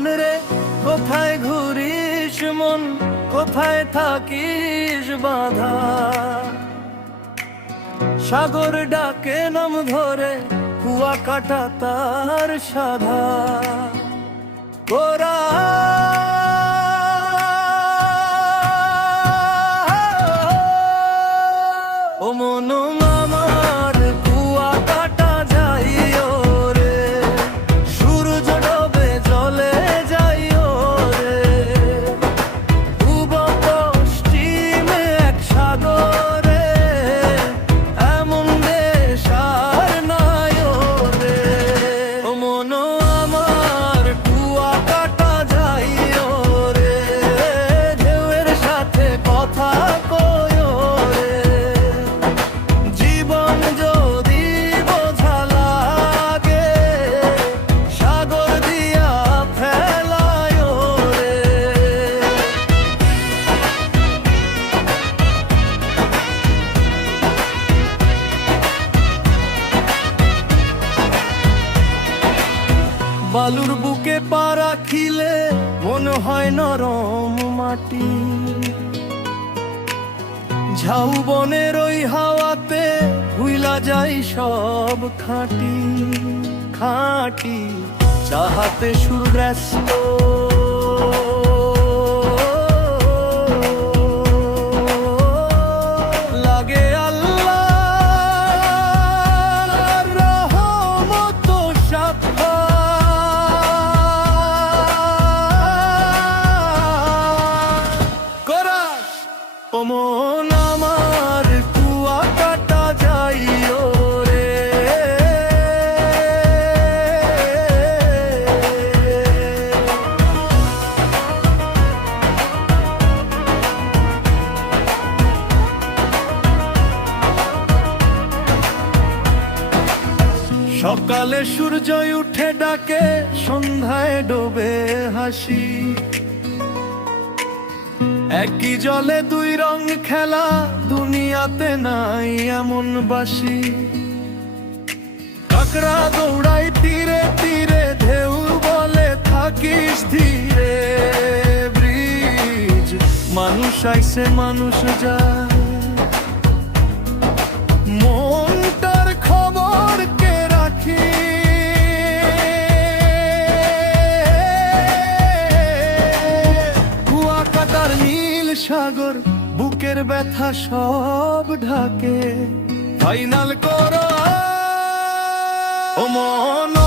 মন রে কোথায় ঘুরিস মন, কোথায় থাকিস বাধা? সাগর ডাকে নাম ধরে কুয়া কাটা তার সাধা। ওরা বালুর বুকে পা রাখিলে মনে হয় নরম মাটি। ঝাউ বনের ওই হাওয়াতে ভুইলা যাই সব খাঁটি খাঁটি। চাহাতে সুর ব্যস্ত মন আমার কুয়া কাটা যাইও রে? সকালে সূর্য উঠে ডাকে সন্ধ্যায় ডোবে হাসি। একই জলে দুই রং খেলা, দুনিয়াতে নাই এমন বাসি কাকড়া দৌড়াই তীরে তীরে, ঢেউ বলে থাকিস ধীরে। ব্রিজ, মানুষ আইসে, মানুষ যায়। সাগর বুকের ব্যথা সব ঢাকে। ফাইনাল করো। ও মন